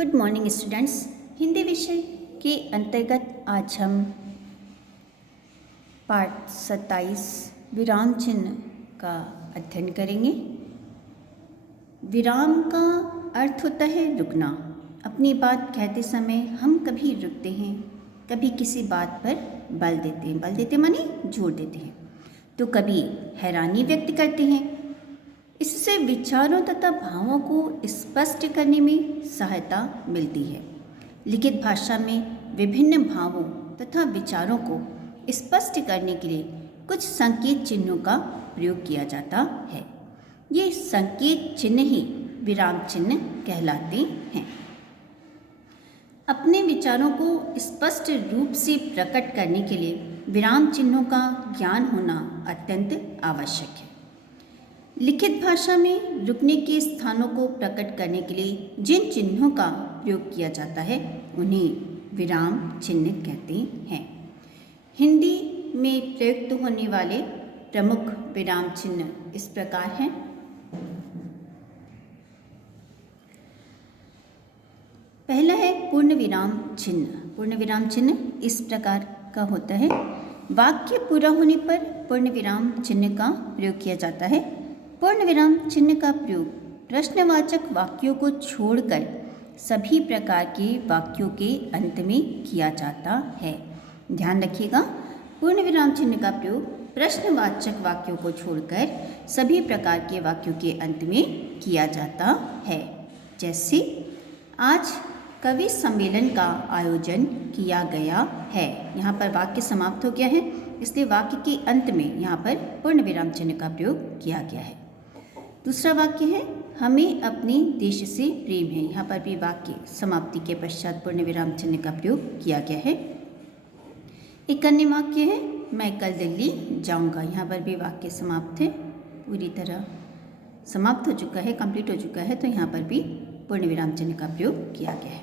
Good morning students. Hindi विषय के अंतर्गत आज हम पाठ 27 विराम चिन्ह का अध्ययन करेंगे। विराम का अर्थ होता है रुकना। अपनी बात कहते समय हम कभी रुकते हैं, कभी किसी बात पर बल देते माने जोर देते हैं, तो कभी हैरानी व्यक्त करते हैं। इससे विचारों तथा भावों को स्पष्ट करने में सहायता मिलती है। लिखित भाषा में विभिन्न भावों तथा विचारों को स्पष्ट करने के लिए कुछ संकेत चिन्हों का प्रयोग किया जाता है। ये संकेत चिन्ह ही विराम चिन्ह कहलाते हैं। अपने विचारों को स्पष्ट रूप से प्रकट करने के लिए विराम चिन्हों का ज्ञान होना अत्यंत आवश्यक है। लिखित भाषा में रुकने के स्थानों को प्रकट करने के लिए जिन चिन्हों का प्रयोग किया जाता है उन्हें विराम चिन्ह कहते हैं। हिंदी में प्रयुक्त होने वाले प्रमुख विराम चिन्ह इस प्रकार हैं। पहला है पूर्ण विराम चिन्ह। पूर्ण विराम चिन्ह इस प्रकार का होता है। वाक्य पूरा होने पर पूर्ण विराम चिन्ह का प्रयोग किया जाता है। पूर्ण विराम चिन्ह का प्रयोग प्रश्नवाचक वाक्यों को छोड़कर सभी प्रकार के वाक्यों के अंत में किया जाता है। ध्यान रखिएगा, पूर्ण विराम चिन्ह का प्रयोग प्रश्नवाचक वाक्यों को छोड़कर सभी प्रकार के वाक्यों के अंत में किया जाता है। जैसे आज कवि सम्मेलन का आयोजन किया गया है। यहाँ पर वाक्य समाप्त हो गया है, इसलिए वाक्य के अंत में यहाँ पर पूर्ण विराम चिन्ह का प्रयोग किया गया है। दूसरा वाक्य है हमें अपने देश से प्रेम है। यहाँ पर भी वाक्य समाप्ति के पश्चात पूर्ण विराम चिन्ह का प्रयोग किया गया है। एक अन्य वाक्य है मैं कल दिल्ली जाऊँगा। यहाँ पर भी वाक्य समाप्त है, पूरी तरह समाप्त हो चुका है, कंप्लीट हो चुका है, तो यहाँ पर भी पूर्ण विराम चिन्ह का प्रयोग किया गया है।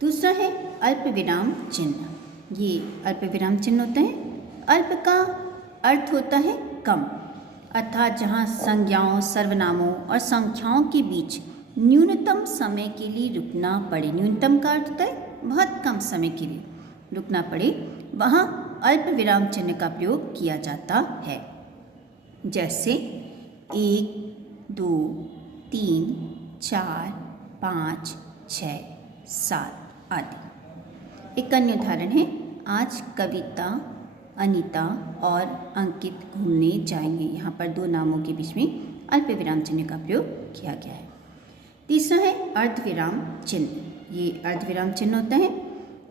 दूसरा है अल्प विराम चिन्ह। ये अल्प विराम चिन्ह होता है। अल्प का अर्थ होता है कम, अर्थात जहाँ संज्ञाओं, सर्वनामों और संख्याओं के बीच न्यूनतम समय के लिए रुकना पड़े। न्यूनतम का अर्थ होता है बहुत कम समय के लिए रुकना पड़े, वहाँ अल्प विराम चिन्ह का प्रयोग किया जाता है। जैसे 1, 2, 3, 4, 5, 6, 7 आदि। एक अन्य उदाहरण है आज कविता, अनीता और अंकित घूमने जाएंगे। यहाँ पर दो नामों के बीच में अल्प विराम चिन्ह का प्रयोग किया गया है। तीसरा है अर्धविराम चिन्ह। ये अर्धविराम चिन्ह होता है।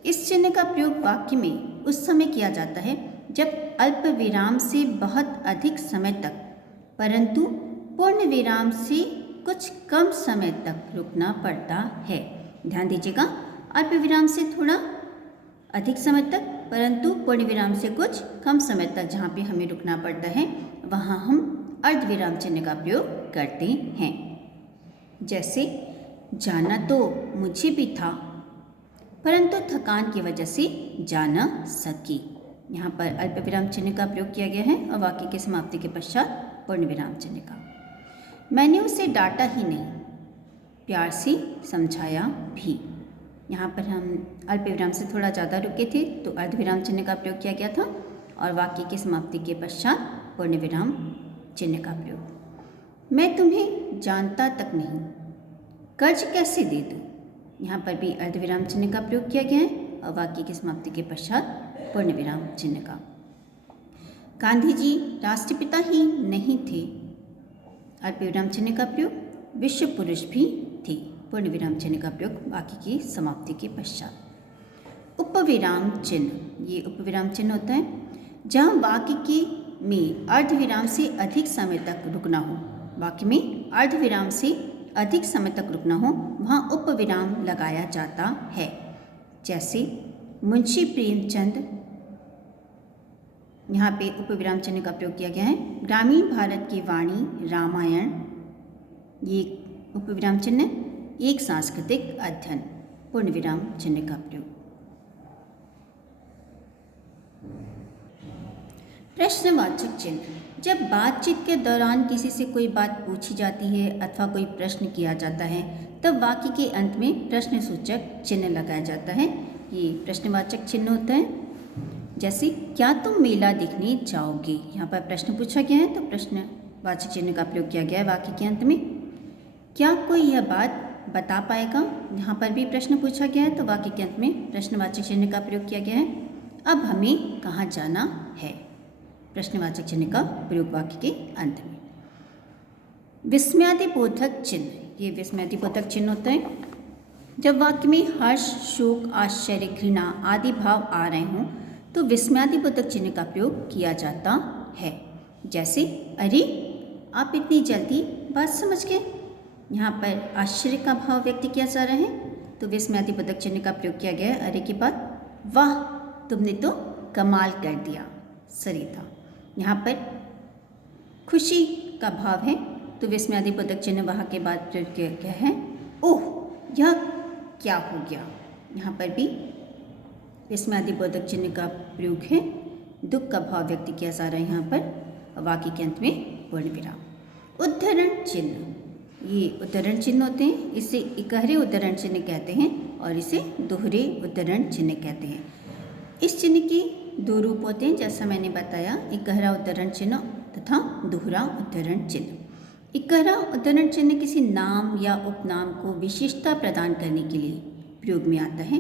इस चिन्ह का प्रयोग वाक्य में उस समय किया जाता है जब अल्प विराम से बहुत अधिक समय तक परंतु पूर्ण विराम से कुछ कम समय तक रुकना पड़ता है। ध्यान दीजिएगा, अल्प विराम से थोड़ा अधिक समय तक परंतु पूर्ण विराम से कुछ कम समय तक जहाँ पे हमें रुकना पड़ता है वहाँ हम अर्धविराम चिन्ह का प्रयोग करते हैं। जैसे जाना तो मुझे भी था परंतु थकान की वजह से जा न सकी। यहाँ पर अल्प विराम चिन्ह का प्रयोग किया गया है और वाक्य की समाप्ति के पश्चात पूर्ण विराम चिन्ह का। मैंने उसे डांटा ही नहीं, प्यार से समझाया भी। यहाँ पर हम अल्प विराम से थोड़ा ज़्यादा रुके थे तो अर्धविराम चिन्ह का प्रयोग किया गया था और वाक्य की समाप्ति के पश्चात पूर्ण विराम चिन्ह का प्रयोग। मैं तुम्हें जानता तक नहीं, कर्ज कैसे दे दूँ। यहाँ पर भी अर्धविराम चिन्ह का प्रयोग किया गया है और वाक्य की समाप्ति के पश्चात पूर्ण विराम चिन्ह का। गांधी जी राष्ट्रपिता ही नहीं थे, अल्प विराम चिन्ह का प्रयोग। विश्व पुरुष भी थे, पूर्ण विराम चिन्ह का प्रयोग वाक्य की समाप्ति के पश्चात। उपविराम चिन्ह। ये उपविराम चिन्ह होता है जहाँ वाक्य के में अर्धविराम से अधिक समय तक रुकना हो। वाक्य में अर्धविराम से अधिक समय तक रुकना हो वहाँ उपविराम लगाया जाता है। जैसे मुंशी प्रेमचंद, यहाँ पे उपविराम चिन्ह का प्रयोग किया गया है। ग्रामीण भारत की वाणी रामायण, ये उपविराम चिन्ह। एक सांस्कृतिक अध्ययन, पूर्ण विराम चिन्ह का प्रयोग। प्रश्नवाचक चिन्ह। जब बातचीत के दौरान किसी से कोई बात पूछी जाती है अथवा कोई प्रश्न किया जाता है तब वाक्य के अंत में प्रश्नसूचक चिन्ह लगाया जाता है। ये प्रश्नवाचक चिन्ह होता है। जैसे क्या तुम मेला देखने जाओगे, यहाँ पर प्रश्न पूछा गया है तो प्रश्नवाचक चिन्ह का प्रयोग किया गया है वाक्य के अंत में। क्या कोई यह बात बता पाएगा, यहाँ पर भी प्रश्न पूछा गया है तो वाक्य के अंत में प्रश्नवाचक चिन्ह का प्रयोग किया गया है। अब हमें कहाँ जाना है, प्रश्नवाचक चिन्ह का प्रयोग वाक्य के अंत में। विस्मयादिबोधक चिन्ह, ये विस्मयादिबोधक चिन्ह होता है जब वाक्य में हर्ष, शोक, आश्चर्य, घृणा आदि भाव आ रहे हों तो विस्मयादिबोधक चिन्ह का प्रयोग किया जाता है। जैसे अरे आप इतनी जल्दी बात समझ गए, यहाँ पर आश्चर्य का भाव व्यक्त किया जा रहा है तो विस्मयादिबोधक चिन्ह का प्रयोग किया गया है अरे के बाद। वाह तुमने तो कमाल कर दिया सरिता, यहाँ पर खुशी का भाव है तो विस्मयादिबोधक चिन्ह वहाँ के बाद प्रयोग किया गया है ओह यह क्या हो गया, यहाँ पर भी विस्मयादिबोधक चिन्ह का प्रयोग है। दुख का भाव व्यक्त किया जा रहा है यहाँ पर वाक्य के अंत में पूर्ण विराम। उद्धरण चिन्ह, ये उद्धरण चिन्ह होते हैं, इसे इकहरे उद्धरण चिन्ह कहते हैं और इसे दोहरे उद्धरण चिन्ह कहते हैं। इस चिन्ह के दो रूप होते हैं जैसा मैंने बताया, इकहरा उद्धरण चिन्ह तथा दोहरा उद्धरण चिन्ह। इकहरा उद्धरण चिन्ह किसी नाम या उपनाम को विशेषता प्रदान करने के लिए प्रयोग में आता है,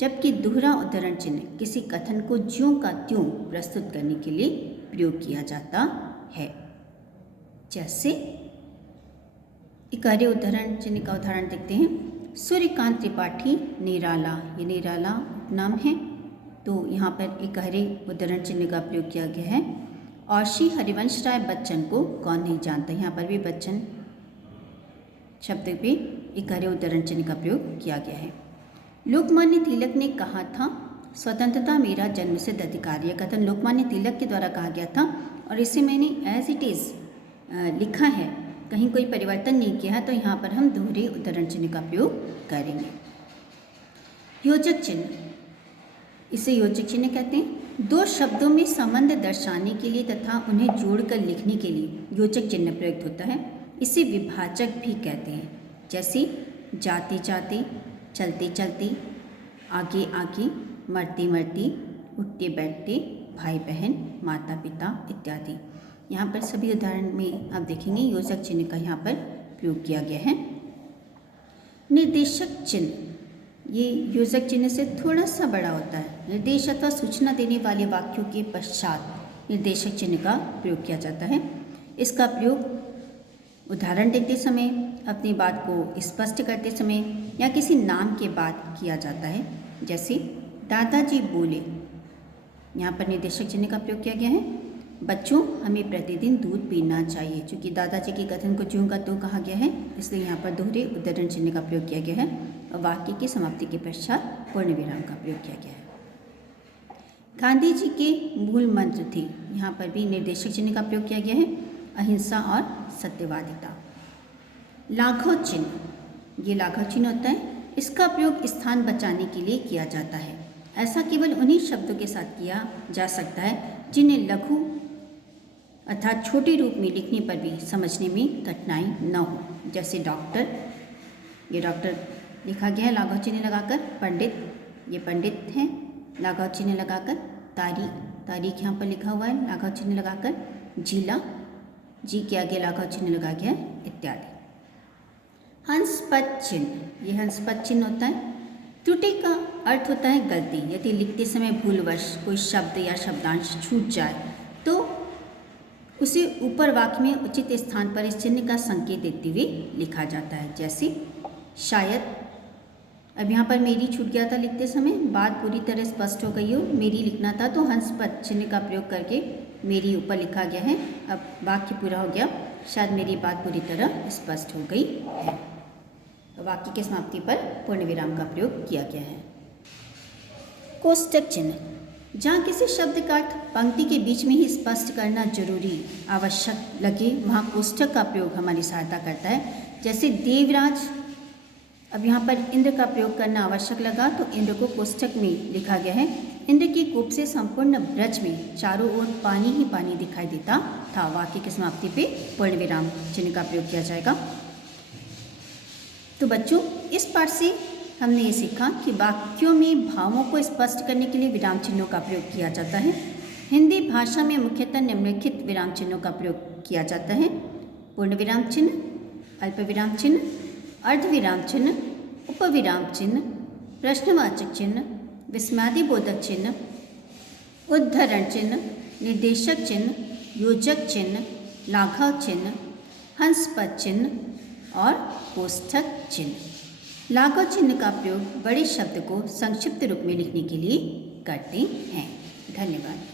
जबकि दोहरा उद्धरण चिन्ह किसी कथन को ज्यों का त्यों प्रस्तुत करने के लिए प्रयोग किया जाता है। जैसे इकहरे उद्धरण चिन्ह का उदाहरण देखते हैं। सूर्यकांत त्रिपाठी निराला, ये निराला उपनाम है तो यहाँ पर इकहरे उद्धरण चिन्ह का प्रयोग किया गया है। और श्री हरिवंश राय बच्चन को कौन नहीं जानता, यहाँ पर भी बच्चन शब्द पे इकहरे उद्धरण चिन्ह का प्रयोग किया गया है। लोकमान्य तिलक ने कहा था स्वतंत्रता मेरा जन्मसिद्ध अधिकार, यह कथन लोकमान्य तिलक के द्वारा कहा गया था और इसे मैंने एज इट इज़ लिखा है, कहीं कोई परिवर्तन नहीं किया है तो यहाँ पर हम दोहरे उद्धरण चिन्ह का प्रयोग करेंगे। योजक चिन्ह, इसे योजक चिन्ह कहते हैं। दो शब्दों में संबंध दर्शाने के लिए तथा उन्हें जोड़कर लिखने के लिए योजक चिन्ह प्रयुक्त होता है। इसे विभाजक भी कहते हैं। जैसे जाते जाते, चलते चलते, आगे आगे, मरते मरते, उठते बैठते, भाई बहन, माता पिता इत्यादि। यहाँ पर सभी उदाहरण में आप देखेंगे योजक चिन्ह का यहाँ पर प्रयोग किया गया है। निर्देशक चिन्ह, ये योजक चिन्ह से थोड़ा सा बड़ा होता है। निर्देश अथवा सूचना देने वाले वाक्यों के पश्चात निर्देशक चिन्ह का प्रयोग किया जाता है। इसका प्रयोग उदाहरण देते समय, अपनी बात को स्पष्ट करते समय या किसी नाम के बाद किया जाता है। जैसे दादाजी बोले, यहाँ पर निर्देशक चिन्ह का प्रयोग किया गया है। बच्चों हमें प्रतिदिन दूध पीना चाहिए, चूँकि दादाजी के कथन को ज्यों का त्यों कहा गया है इसलिए यहाँ पर दोहरे उद्धरण चिन्ह का प्रयोग किया गया है और वाक्य की समाप्ति के पश्चात पूर्ण विराम का प्रयोग किया गया है। गांधी जी के मूल मंत्र थे, यहाँ पर भी निर्देशक चिन्ह का प्रयोग किया गया है, अहिंसा और सत्यवादिता। लाघव चिन्ह, ये लाघव चिन्ह होता है, इसका प्रयोग स्थान बचाने के लिए किया जाता है। ऐसा केवल उन्हीं शब्दों के साथ किया जा सकता है जिन्हें लघु अर्थात छोटे रूप में लिखने पर भी समझने में कठिनाई न हो। जैसे डॉक्टर, ये डॉक्टर लिखा गया है लाघव चिन्ह लगाकर। पंडित, ये पंडित हैं लाघव चिन्ह लगाकर। तारीख, तारीख यहाँ पर लिखा हुआ है लाघव चिन्ह लगाकर। जिला, जी के आगे लाघव चिन्ह लगा गया है इत्यादि। हंसपद चिन्ह, ये हंसपद चिन्ह होता है। त्रुटि का अर्थ होता है गलती। यदि लिखते समय भूलवश कोई शब्द या शब्दांश छूट जाए तो उसे ऊपर वाक्य में उचित स्थान पर इस चिन्ह का संकेत देते हुए लिखा जाता है। जैसे शायद, अब यहाँ पर मेरी छूट गया था लिखते समय, बात पूरी तरह स्पष्ट हो गई हो, मेरी लिखना था तो हंसपद चिन्ह का प्रयोग करके मेरी ऊपर लिखा गया है। अब वाक्य पूरा हो गया, शायद मेरी बात पूरी तरह स्पष्ट हो गई है। तो वाक्य की समाप्ति पर पूर्ण विराम का प्रयोग किया गया है। कोष्टक चिन्ह, जहाँ किसी शब्द का अर्थ पंक्ति के बीच में ही स्पष्ट करना जरूरी आवश्यक लगे वहाँ कोष्टक का प्रयोग हमारी सहायता करता है। जैसे देवराज, अब यहाँ पर इंद्र का प्रयोग करना आवश्यक लगा तो इंद्र को कोष्टक में लिखा गया है। इंद्र की कोप से संपूर्ण ब्रज में चारों ओर पानी ही पानी दिखाई देता था। वाक्य की समाप्ति पे पूर्ण विराम चिन्ह का प्रयोग किया जाएगा। तो बच्चों, इस पाठ से हमने ये सीखा कि वाक्यों में भावों को स्पष्ट करने के लिए विराम चिन्हों का प्रयोग किया जाता है। हिंदी भाषा में मुख्यतः निम्नलिखित विराम चिन्हों का प्रयोग किया जाता है: पूर्ण विराम चिन्ह, अल्प विराम चिन्ह, अर्धविराम चिन्ह, उपविराम चिन्ह, प्रश्नवाचक चिन्ह, विस्मयादिबोधक चिन्ह, उद्धरण चिन्ह, निर्देशक चिन्ह, योजक चिन्ह, लाघव चिन्ह, हंसपद चिन्ह और कोष्ठक चिन्ह। लाघव चिन्ह का प्रयोग बड़े शब्द को संक्षिप्त रूप में लिखने के लिए करते हैं। धन्यवाद।